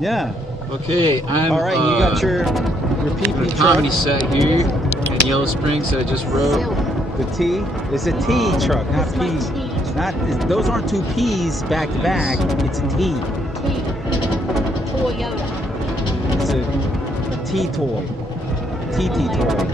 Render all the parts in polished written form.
Yeah. Okay, I'm. All right, you got your PP comedy set here in Yellow Springs that I just wrote. The T. It's a T truck, not P. Not those aren't two P's back to back. It's a T. It's a T toy. TT toy.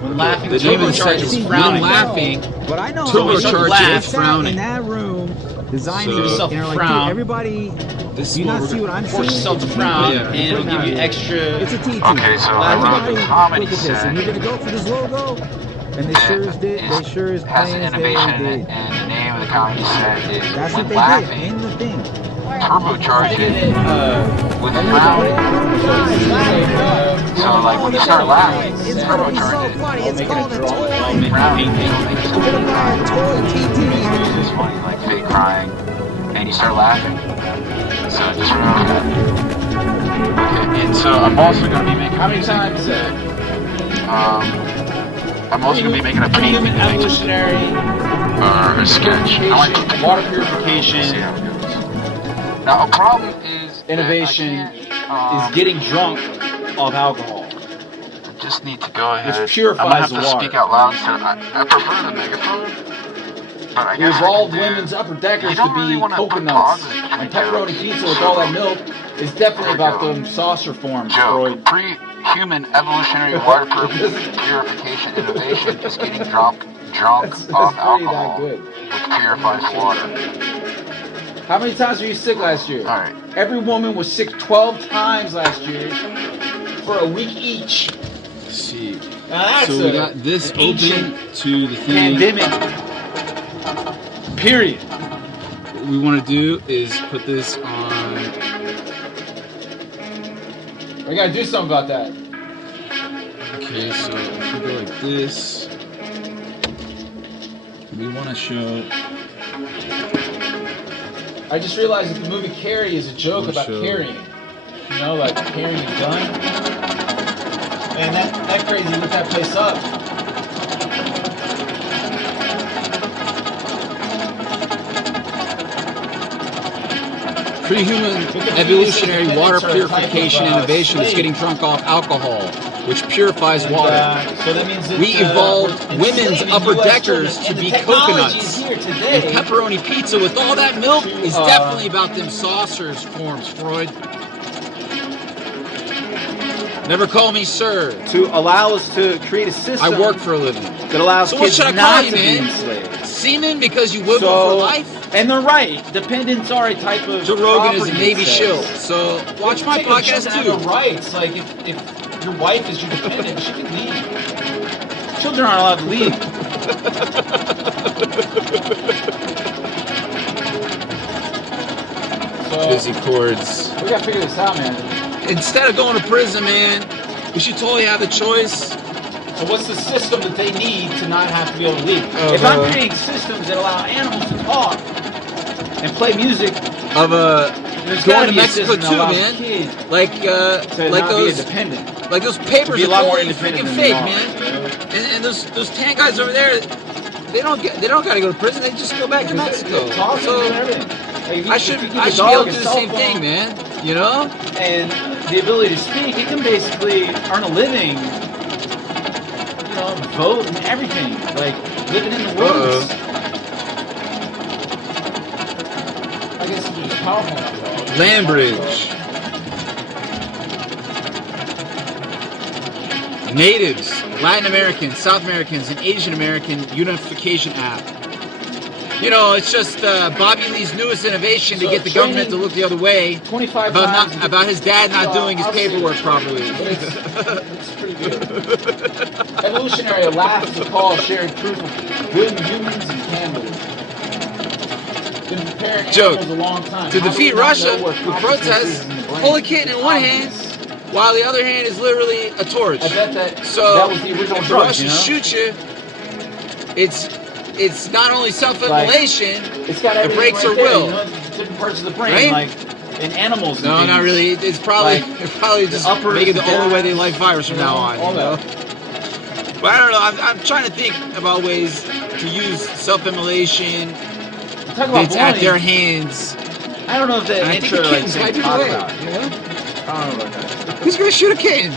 When laughing, the name of the set is Frown. Laughing. But I know turbocharged frowning. In that room, designing yourself like, frown. everybody. This do you not see what I'm seeing? Force yourself to frown, and it'll give you extra. It's a TT. Okay, so I wrote the comedy Look at this, and you're gonna go for this logo, and they sure as did. They sure as has plain an as they innovation in did. it, and the name of the comedy set is That's When what they Laughing, did in the thing. turbocharge it with frowning. So like when you start laughing, It's gonna be so turbocharge it. funny. It's called a toy Frowning, TT. it'll make it so You're gonna buy a toy TT. it's funny, like fake crying, and you start laughing. So just remember that. Okay, and so I'm also going to be making. How many times? I'm also going to be making a painting, Evolutionary or a sketch. I like to water see purification. how it goes. Now, a problem is that Innovation I can't, is getting drunk off alcohol. I just need to go ahead. Which purifies I'm gonna have the to water. speak out loud. So I prefer the megaphone. But I We guess evolved I can do- women's upper deckers I to don't really be wanna put coconuts. pauses And between pepperoni jokes. pizza with all that milk is definitely There we about go. them saucer forms, Joke. Freud. Pre-human evolutionary water purification innovation is getting drunk That's off pretty that alcohol, good. which purifies water. How many times were you sick last year? All right. Every woman was sick 12 times last year for a week each. Let's see. Now that's So we got this an ancient open to the thing. pandemic. Period. What we want to do is put this on. We gotta do something about that. Okay, so if we go like this, we want to show. I just realized that the movie Carrie is a joke We'll about show. carrying. You know, like carrying a gun. Man, that crazy lit that place up. Pre-human evolutionary water purification innovation is getting drunk off alcohol, which purifies water. So that means that, We evolved we're women's enslaving upper US deckers children, to and be the technology coconuts. is here And today. pepperoni pizza with all that milk is definitely about them saucers forms, Freud. Never call me sir. To allow us to create a system I work for a living. that allows So what kids should I not call you, to be man? enslaved. Semen because you live So- for life? And they're right. Dependents are a type of Joe Rogan is a property, Navy it says. shill. So watch my Technically, she podcast doesn't have too. the rights. Like if your wife is your dependent, she can leave. Children aren't allowed to leave. So Busy chords. we gotta figure this out, man. Instead of going to prison, man, we should totally have the choice. So what's the system that they need to not have to be able to leave? Of, If I'm creating systems that allow animals to talk and play music, Of there's going gotta to be a Mexico system that too, allows man. kids Like to like not those be independent. like those To papers be a are lot more totally independent freaking than fake, they are, man. you know? And those tan guys over there, they don't gotta go to prison. They just go back to Mexico. Talking So and everything. Like, if you- I if should you give I a should be able dog to a do the cell same phone thing, man. You know? And the ability to speak, it can basically earn a living, you know, vote and everything. Like living in the woods. I guess it's just powerful enough, though. Land bridge. Natives, Latin Americans, South Americans, and Asian American unification app. You know, it's just Bobby Lee's newest innovation to So get the government to look the other way 25 about times. about his dad not doing his I'll see. paperwork properly. But it's pretty good. Evolutionary laughs to call sharing proof of good in humans and cannibals. Been preparing Joke. animals a long time. To How do defeat we not Russia, know what who consciousness protests, is in the brain? hold a kitten in one hand, while the other hand is literally a torch. I bet that So that was the original if the drug, Russians you know? shoot you, it's not only self-immolation. It's got It everything breaks right her there, will. you know, different parts of the brain, Right? like in animals. No, and not things. really. It's probably Like, it's probably just uppers, make it the only way they downs, like virus from you know, now on. all You know? that. But I don't know. I'm trying to think about ways to use self-immolation Talk about that's at baloney. their hands. I don't know if the And I think intro the like kitten's saying hiding talk away. about. You know? I don't know about that. Who's gonna shoot a kitten?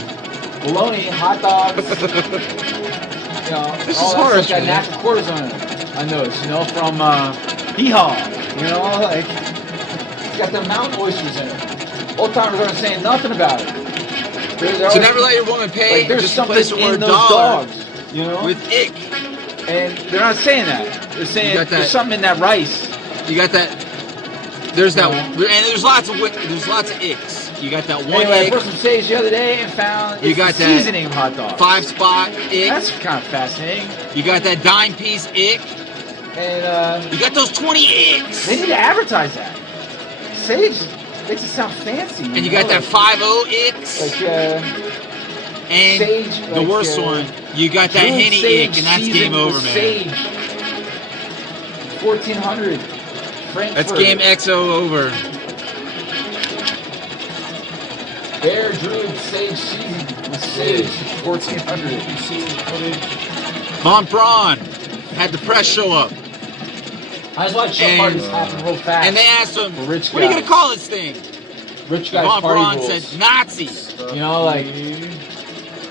Bologna, hot dogs. You know, This all is that harsh, stuff got man. natural cortisone. I know, you know, from Hee-Haw. You know, like it's got the mountain oysters in it. Old timers aren't saying nothing about it. So never let your woman pay. Like, there's just something replace the in word those dollar dogs, you know, with ick. and they're not saying that. They're saying got that- there's something in that rice. You got that. There's that, Yeah. and there's lots of icks. You got that one Anyway, I ick, brought some sage the other day and found You it's got the that seasoning of hot dogs. 5-spot ick. That's kind of fascinating. You got that dime piece ick. And You got those 20 icks. they need to advertise that. Sage makes it sound fancy. And you got that 5-0 icks. like And sage, the like, worst one, you got that grilled Henny sage ick, and that's seasoned game over, with man. Sage. 1400. Frankfurt. That's game XO over. Bear Druid Sage seasoned with sage. 1400. Von Braun had the press show up, I just watched show parties happen real fast. and they asked him, For rich "What are you gonna guys. call this thing?" Rich guys Von party Braun rules. said, "Nazi." You know, like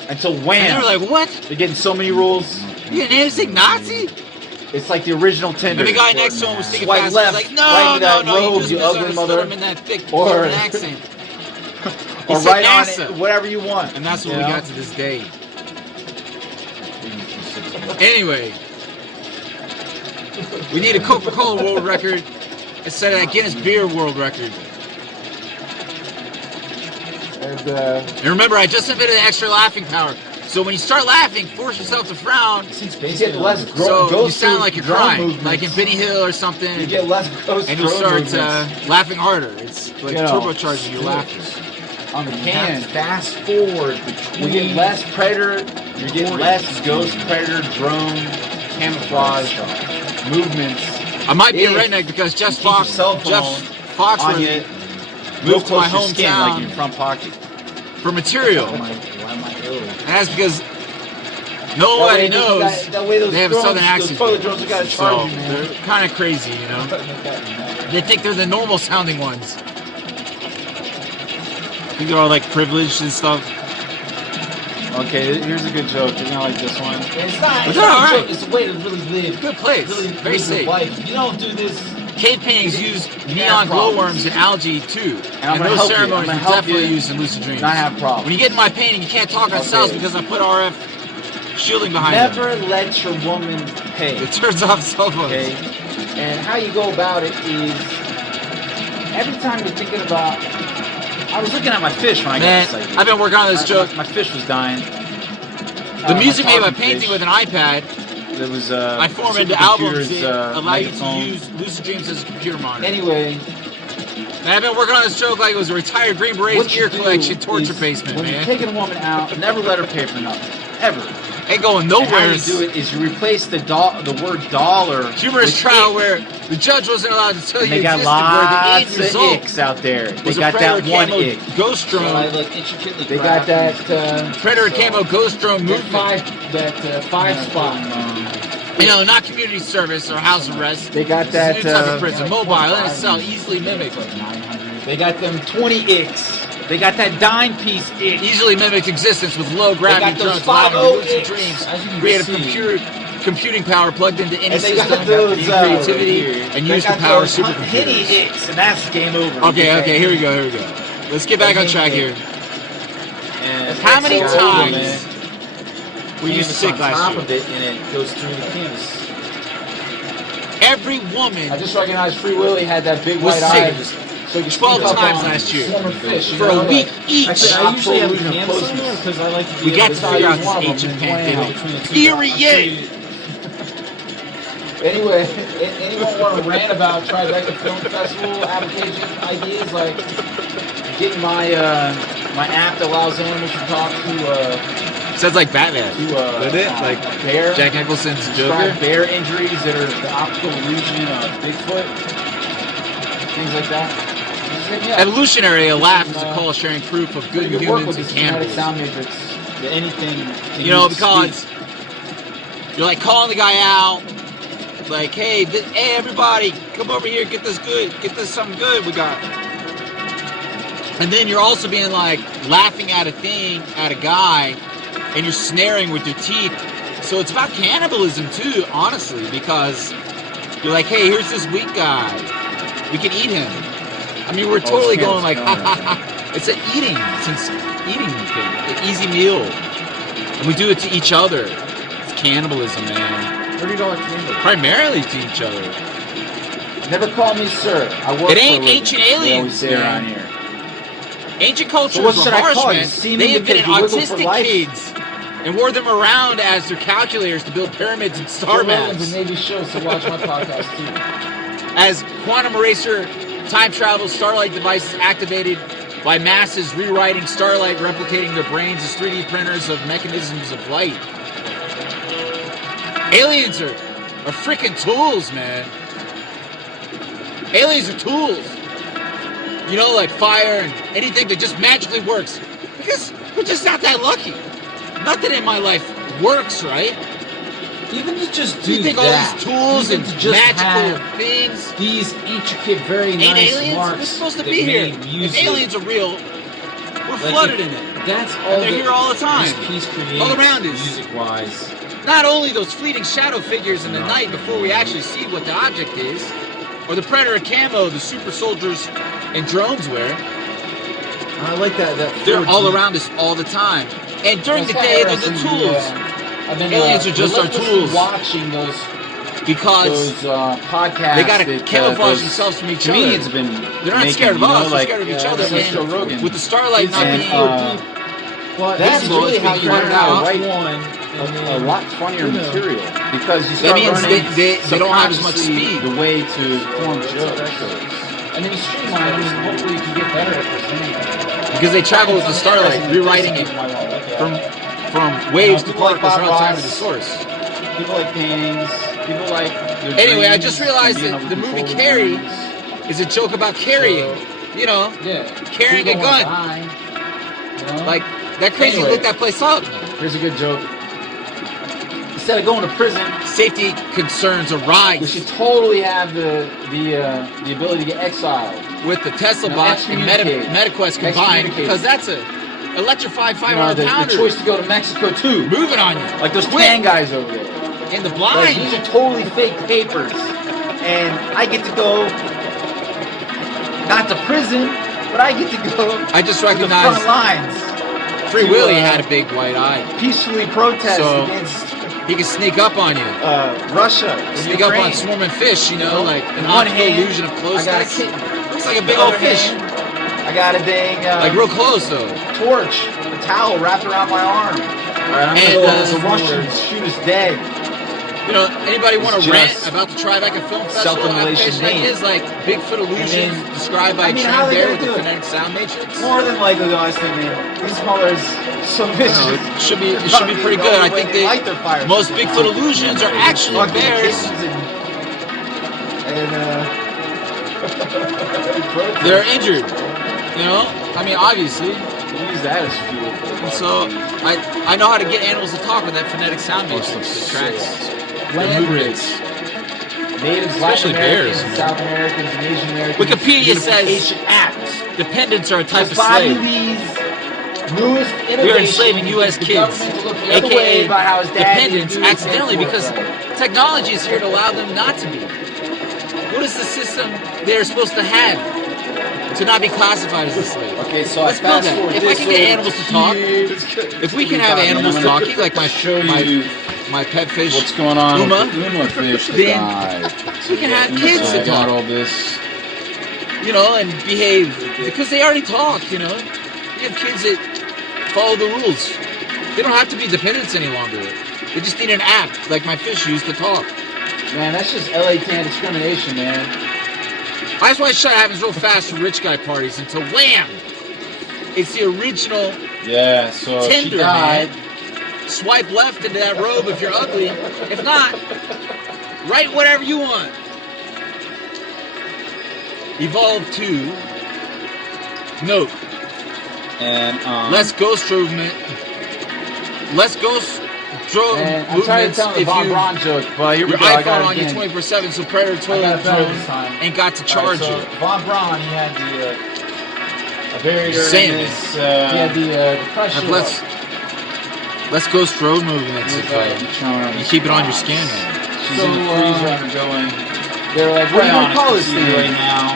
until And wham. they were like, "What? They're getting so many rules. You gonna name this thing Nazi?" It's like the original Tinder. And the guy next to him was thinking Swipe fast. left, He was like, right "No, into no, that no, robe, you just you ugly misunderstood mother." him in that thick Or- German accent." He or said right on NASA. it, whatever you want. And that's what you we know? got to this day. Anyway, we need a Coca-Cola world record instead of that Guinness beer world record. And, And remember, I just invented an extra laughing power. So when you start laughing, force yourself to frown. you get less So you ghost sound like you're drone crying, movements. like in Benny Hill or something. You get less ghost And you'll drone start movements. laughing harder. It's like You know, turbocharging your laughter. on the can. Fast forward You between. get less predator. You get less ghost predator drone camouflage movements. I might be a If redneck because Jeff keep your cell phone on Foxworthy you. Real moved to my close to your skin, hometown like your front pocket. for material. Why am I ill? And that's because nobody knows That way those they have a drones, southern accent. Those toilet drones, got to So charge you, man. they're kind of crazy, you know. They think they're the normal sounding ones. I think they're all like privileged and stuff. Okay, here's a good joke. You're gonna like this one. It's not. It's not alright. It's a way to really live. Good place. Really Very live your safe. life. You don't do this. Cave paintings use You neon have problems. glowworms and algae too. I'm And gonna those help you. ceremonies I'm are gonna help definitely you. used in lucid dreams. Not have problems. When you get in my painting, you can't talk on cells because I put RF shielding behind it. Never let your woman pay. It turns off cell phones. Okay. And how you go about it is every time you're thinking about. I was looking at my fish when I Man, got this idea. I've been working on this joke. My fish was dying. The music my made by talking painting fish. with an iPad. There was I form into albums supercomputers, that allow you to microphone. use lucid dreams as a computer monitor. Anyway, Man, I've been working on this joke like it was a retired Green Berets what you ear do collection torture is basement, when you're man. taking a woman out, never let her pay for nothing, ever. Ain't going And how nowhere. you do it is you replace the word dollar. Humorous with trial ick. where the judge wasn't allowed to tell And you they got existed, where the lots end of result icks out there. They was a got Predator that one camo ick. ghost So I drone. look intricately They got crafted. that. Predator camo ghost drone That movement. five spot. You know, not community service or house arrest. They got This is a that. new type of prison, mobile, NSL, easily mimicked. They got them 20 icks. They got that dime piece ick. Easily mimicked existence with low got gravity those drones, allowing 5-0 lucid icks, dreams, as you can create a see. computing power plugged into any And they got system, those creativity, and they use to got power those Henny supercomputers. icks, and that's game over. Okay, here we go. Let's get back on track here. And How many it's over, times man. were you Canvas sick on last top year? of it, and it goes through the canvas. Every I woman just recognized Free Willy had that big was white sick eye. So you can 12 sneak up times on last year swarming fish, you for know, a week like- each. Actually, I usually have Absolute canvas on closeness. there because I like to be We able got to to That's figure how out you this want 'em, ancient man. pancake. between the two Period. Anyway, anyone want to rant about Tribeca Film Festival application ideas? Like getting my my app that allows animals to talk to Sounds like Batman. Did it? Like a bear. Jack Nicholson's Joker. Describe bear injuries that are the optical region of Bigfoot. Things like that. Just hit me up. Evolutionary, a laugh is a call sharing proof of good You can work humans with and this kinetic cannibals. sound matrix. That anything. can You know, use to because speak. you're like calling the guy out, like, hey, hey, everybody, come over here, get this something good we got. And then you're also being like laughing at a guy, and you're snaring with your teeth. So it's about cannibalism too, honestly, because you're like, hey, here's this weak guy, we can eat him. I mean, we're totally going like, ha ha ha. It's an eating thing, an easy meal, and we do it to each other. It's cannibalism, man. $30 candle. Primarily to each other. Never call me sir. I work It ain't for a living. ancient They always aliens, say around here. Ancient cultures So what were should I harsh, call you? man. Semen They invented because you wiggle for autistic life? kids and wore them around as their calculators to build pyramids and star Joe Rogan's maps. a Navy show, so watch my podcast too. As quantum eraser, time travel, starlight devices activated by masses rewriting starlight, replicating their brains as 3D printers of mechanisms of light. Aliens are freaking tools, man. Aliens are tools. You know, like fire and anything that just magically works. Because we're just not that lucky. Nothing in my life works, right? Even to just do Do you think all that, these tools even and to just magical have things these intricate, very ain't nice aliens? marks We're supposed to that be here. made If music, aliens are real, we're like, flooded in it. That's all. And they're here all the time. This piece creates All around us. music-wise. Not only those fleeting shadow figures in the night before we actually see what the object is, or the predator camo the super soldiers and drones wear. I like that. They're all around us all the time. And during the day, they're the tools. Aliens are just our tools. Watching those Because podcasts. they gotta that, camouflage those themselves from each comedians other. have been They're not making, scared of you know, us, they're like, scared of each other. that's like And Joe Rogan. with the starlight not And, being well, that's visible, really it's how being you pointed learn out, out. right? One, A lot funnier material because you That start means learning they don't have as much subconsciously speed. the way to form jokes. And then you streamline it, and hopefully you can get better at presenting it. because they travel with the starlight, rewriting it from waves to People like particles Bob around time to Ross. the source. People like paintings. People like. their Anyway, I dreams just realized and being that able the to movie control Carrie their dreams. is a joke about carrying. You know, Yeah. carrying a People gun. wanna die, you know? Like that crazy Anyway. looked that place up. Here's a good joke. Instead of going to prison, Safety concerns we arise should totally have the ability to get exiled. with the Tesla No, bot and excommunicate. MetaQuest combined Excommunicate. because that's a electrified You know, 500 the pounder choice to go to Mexico too. moving on you Like those Quick. tan guys over there. in the Like, blind. these are totally fake papers. And I get to go, not to prison, but I get to go I just to the front recognized lines. Free to, Willy had a big white eye. Peacefully protest So, against He can sneak up on you. Russia. and Sneak up on Ukraine. swarming fish, you know, like an In one optical hand, illusion of I got a closeness. kitten. Looks like a big The old other fish. hand, I got a dang Like real close though. torch, a towel wrapped around my arm. And, The Russians shoot us dead. You know, anybody want It's to rant just about the Tribeca Film Festival self-immolation application name. ideas like Bigfoot illusion And then- described by I mean, how Trained are they Bear gonna with the do it? phonetic sound matrix? More than likely, though, I was thinking, these colors, so No, vicious. it should be pretty good. I think light their fire. most Bigfoot illusions are actually Fucking bears. kittens and They're injured. You know? I mean, obviously. use that as fuel. And so I know how to get animals to talk with that phonetic sound matrix that tracks their movements. Natives, Especially Latin Americans, bears. South Americans, and Asian Americans. Wikipedia says Unification Act. dependents are a type of Bobby slave. Lee's newest innovation. We are enslaving U.S. the kids, government to look the other way aka about how his dad dependents, didn't do his accidentally paperwork because right. technology is here to allow them not to be. What is the system they're supposed to have to not be classified as a slave? Okay, so Let's I build fast that. forward If I this can get over animals to talk, here. if we can have animals talking, like my Show you my pet fish, what's going on Uma, with the Uma fish that then died. we can have kids So I that got talk, all this. you know, and behave because they already talk. You know, you have kids that follow the rules. They don't have to be dependents any longer. They just need an app like my fish use to talk. Man, that's just LA tan discrimination, man. That's why shit happens real fast for rich guy parties until wham! It's the original Yeah, so she Tinder, died. man. Swipe left into that robe if you're ugly. If not, write whatever you want. Evolve to note. And Less ghost movement. Less ghost drone And I'm tired of movements telling the if Von you Braun joke, but here we your go. I iPhone got it on you again. 24/7, so Predator I got totally it better drone this time. ain't got to charge Alright, you. so Von Braun, he had the aerator Saying in it. his, he had the pressure. Let's ghost road movements. You keep it on your skin, man. She's So, in the freezer. I'm going. They're like, what are you gonna call this thing? right now.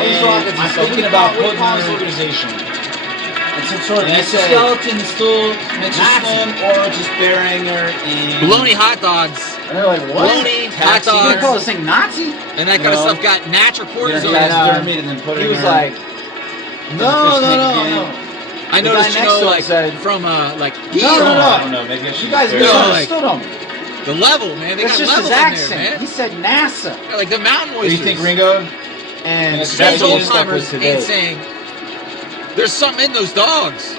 And I'm thinking about putting this organization. It's some sort of And I said, skeleton still Nazi. or just burying her in Bologna hot dogs And they're like, what? Bologna, hot Taxi? You gonna call dogs. this thing Nazi? and that kind of No. stuff got natural cortisone. Yeah, taxidermied and then put it He in was her. like, no. I the noticed, guy you next know, to him like said- from like No. I don't know. Maybe I should You guys bury her. misunderstood him. the level, man. They That's got just level his in accent. there, He man. said NASA. Yeah, like the mountain What do voices. you think, Ringo? And That's These what old you timers today. ain't saying there's something in those dogs,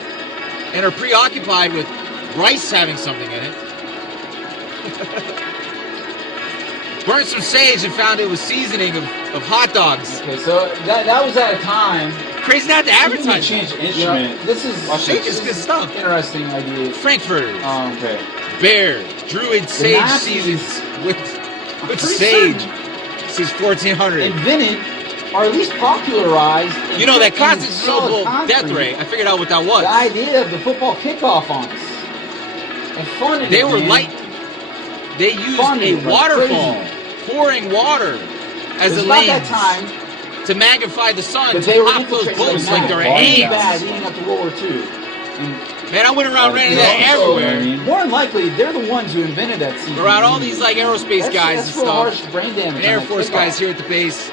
and are preoccupied with rice having something in it. Burned some sage and found it was seasoning of hot dogs. Okay, so that was at a time. Crazy not to You advertise. change the You know, instrument. this is Sage is good stuff. Interesting idea. Frankfurters, Okay. bear, druid, sage Nazis- seasons with pretty sage certain since 1400. Invented, or at least popularized. and You know that put in constant solid global death concrete ray. I figured out what that was. The idea of the football kickoff on us. And fun They were light. They used Funny, a like waterfall, crazy. pouring water as It's the about that lens time to magnify the sun that to they were pop those infiltrating bullets the like map. they were Really ants. bad leading up to World War II. And Man, I went around renting you know, that so, everywhere. more than likely, they're the ones who invented that CGI. Around all these like aerospace guys that's and real harsh stuff, brain damage. and Air on Force that guys kickoff. here at the base.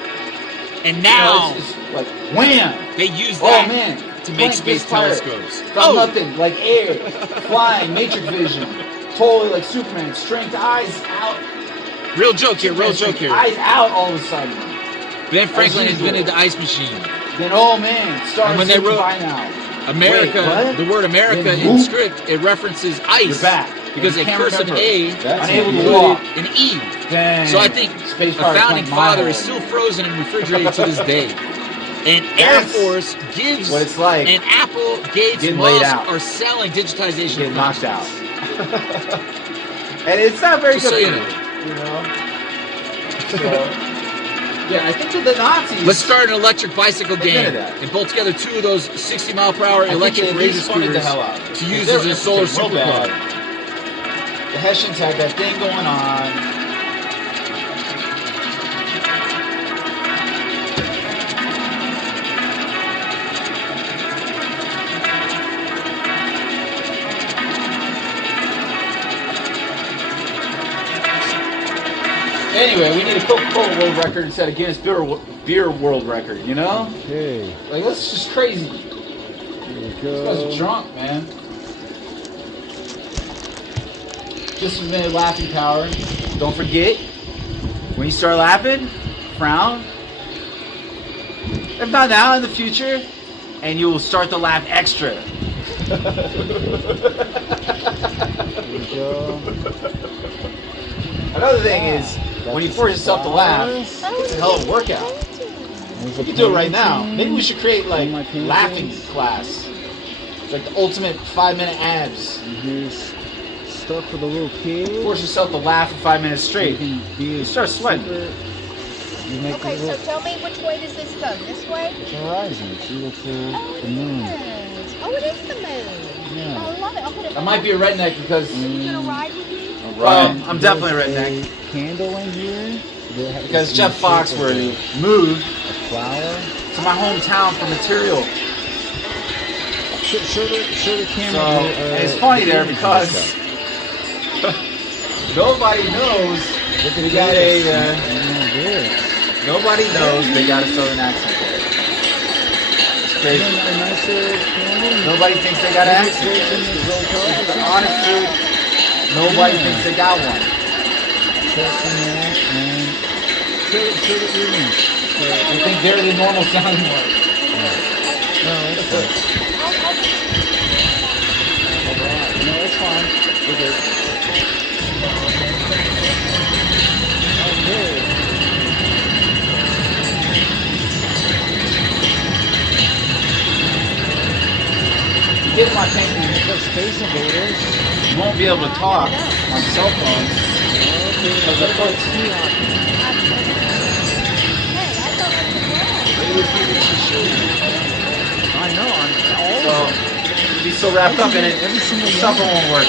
And You know, now it's just like wham! they use Oh that man! to make Playing space Big Pirate. telescopes. From nothing, like air, flying, matrix vision, totally like Superman, strength, eyes out. Real joke here, real joke here. Eyes out all of a sudden. Ben Franklin usual. invented the ice machine. Then oh man, stars And when they wrote- by now. America, Wait, what? the word America Then in whoop. script, it references You're ice back. because You a can't cursive remember. A That's Unable to good. walk. included an E. Dang. So I think Space a Pirate founding playing my father hole. is still frozen and refrigerated to this day. And Air That's Force gives what it's like. and Apple, Gates, Getting laid Musk out. are selling digitization. Get of knocked out. consciousness. And it's not very Just good so you for know. you know? So, yeah, I think that the Nazis. Let's start an electric bicycle They game did that. and pull together 2 of those 60-mile-per-hour I think electric they at razor least funded the scooters hell out of it. to If use they as were a solar real supercar. bad, the Hessians had that thing going on. Anyway, we need a Coca-Cola world record set against beer world record, you know? Okay, Like, that's just crazy. here we These guys go. are drunk, man. Just a minute laughing power. Don't forget, when you start laughing, frown. If not now, in the future, and you will start to laugh extra. Here we go. Another thing is, when you force yourself to laugh, it's a hell of a workout. We can do it right now. Maybe we should create like laughing class. It's like the ultimate 5-minute abs. And here's stuff for the little kids. Force yourself to laugh for 5 minutes You straight. can be You start sweating. You make Okay, a so little tell me which way does this go? This way? horizon. You look for Oh, the moon. yes. Oh, it is the moon. Yeah. I love it. I'll put it I might be a redneck because Are you gonna ride with me? I'm definitely a redneck. There's a candle in here. Because Jeff Foxworthy moved A flower. to my hometown for material. Show the So, camera. and it's funny there because nobody knows Look they got a good. nobody knows they got a southern accent. It's crazy. A nice little candle. Nobody thinks they got an accent. It's the honest truth. Nobody thinks they got one. And show the earrings. They think they're the normal sounding one. No, it's fine. No, it's fine. We're good. Okay. You get my painting. The Space Invaders. You won't be able to talk on cell phones because of course. I know. So you'll be so wrapped up in it, Every single cell phone won't work.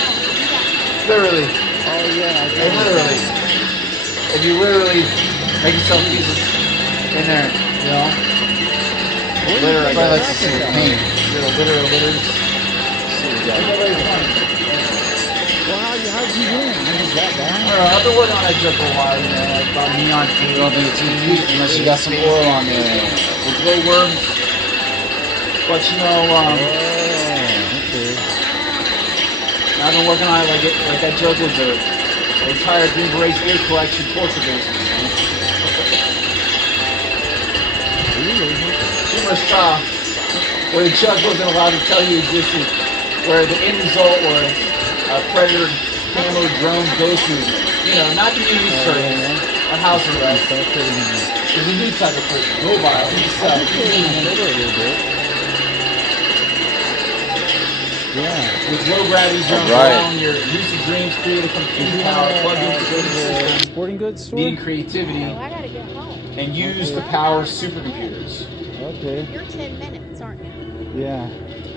Literally. Oh yeah. Hey, literally. If you literally make yourself use it in there, you know. Literally, let's see the pain. Literally. Well, how'd you win? I just got I that. don't know, I've been working on that joke for a while, you know, like about neon paint. You don't think it's gonna use unless you got some oil on there. With glowworms. But you know, Okay. I've been working on it like that joke was a retired Green Berets ear collection portrait basically. Humorous style where the judge wasn't allowed to tell you existed, where the end result was a predator camo drone ghost movie. You know, not community service, a house arrest. Because we do type of person, mobile, Yeah. with low gravity drones around your lucid dreams, create a computing power, plug into the Sporting goods store. needing creativity, Oh, I gotta get home. and use the power of supercomputers. Okay. You're 10 minutes, aren't you? Yeah.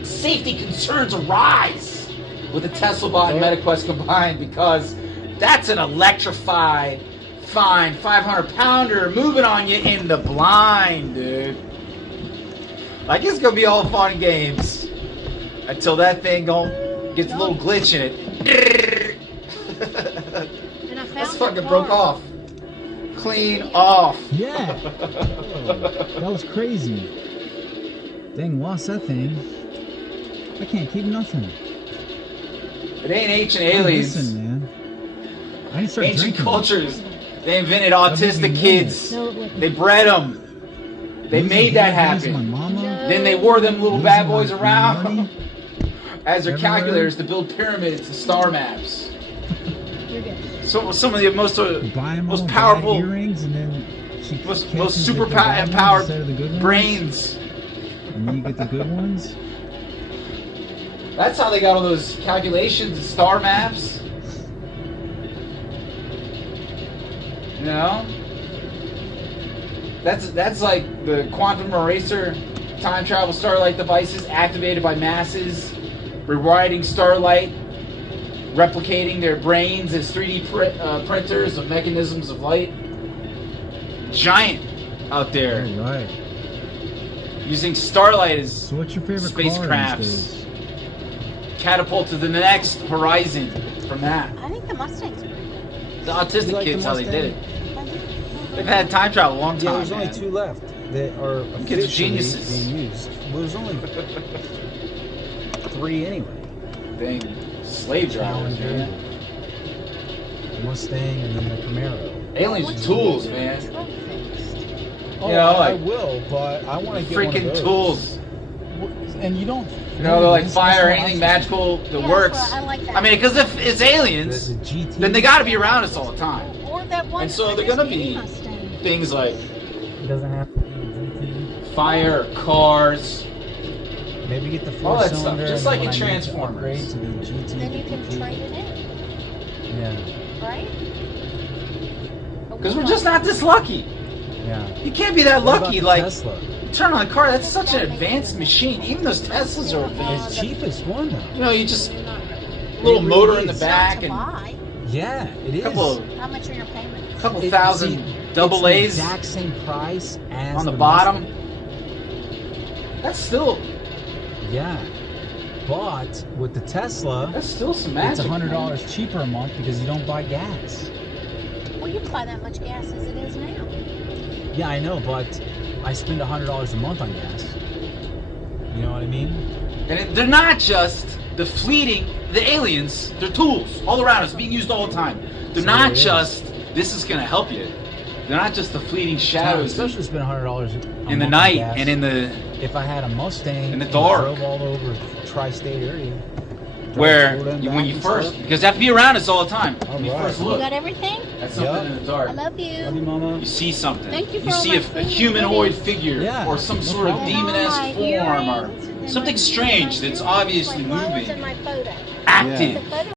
Safety concerns arise with the Tesla bot and MetaQuest combined because that's an electrified, fine 500-pounder moving on you in the blind, dude. Like it's gonna be all fun and games until that thing gets a little glitch in it. And I found That's the fucking car. broke off. Clean off. Yeah. That was crazy. Dang, lost that thing. I can't keep nothing. It ain't ancient aliens. Listen, man. I need to start Ancient drinking. cultures. They invented That made autistic me kids. No, it wasn't. They bred them. They Losing made that happiness, happen. My mama. Then they wore them little Losing bad boys my around money. as their Everywhere. calculators to build pyramids and star maps. You're good. So some of the most Buy 'em most all, powerful, buy earrings, and then she most catches super the bad ones empowered instead of the good ones, brains. and then you get the good ones. That's how they got all those calculations and star maps. You know? That's like the quantum eraser time travel starlight devices activated by masses, rewriting starlight, replicating their brains as 3D printers of mechanisms of light. Giant out there. All right. Using starlight as So what's your favorite spacecrafts. car these days? Catapult to the next horizon from that. I think the Mustang's pretty good. The autistic You like kids, the how they did it. Mustang? They've had time travel a long time. Yeah, there's only man. 2 left that are Kids are officially geniuses. being used. Well, there's only 3 anyway. Dang, slave drivers, Challenger, man. the Mustang, and then the Camaro. Aliens are tools, man. Truck fixed. Oh, You know, I like will, but I want to get one of Freaking those. tools. And you don't. You know, they're like this fire one anything I- magical that Yeah, works. that's what I like that. I mean, because if it's aliens, The GT. then they got to be around us all the time. Or that one. And so or they're just gonna any be- Mustang. Things like It doesn't have to be a GT. fire, cars. Maybe get the All that 4-cylinder. stuff, just and like then in when I need to Transformers. upgrade to the GT. Then you can trade it in, Yeah, right? Because we're just not this lucky. yeah. You can't be that What about lucky. the Like, Tesla? turn on a car, that's such an advanced machine. Even those Teslas are It's advanced. cheapest one though. You know, you just You're not- little It motor really in the is. back to and buy. Yeah, it a is. couple of How much are your payments? couple It- thousand see, double it's the A's exact same price as on the bottom. Mustang. That's still Yeah, but with the Tesla, some magic. it's $100 cheaper a month because you don't buy gas. Well, you buy that much gas as it is now. Yeah, I know, but I spend $100 a month on gas. You know what I mean? They're not just the fleeting, the aliens. They're tools all around us, being used all the time. They're So not it is. just this is gonna help you. They're not just the fleeting shadows Especially spend $100 in the night and in the If I had a Mustang in the and dark. drove all over tri-state area, where Florida and when back you and first, stuff. because they have to be around us all the time. When you Alright. first You look got everything? at something Yeah. in the dark, I love you. love you, Mama. you see something. Thank you for You all see my a food and humanoid goodies. figure Yeah, or some no sort of problem. demon-esque My form or earrings and something my- strange my that's earrings, obviously my flowers moving, and my photo. active. The photo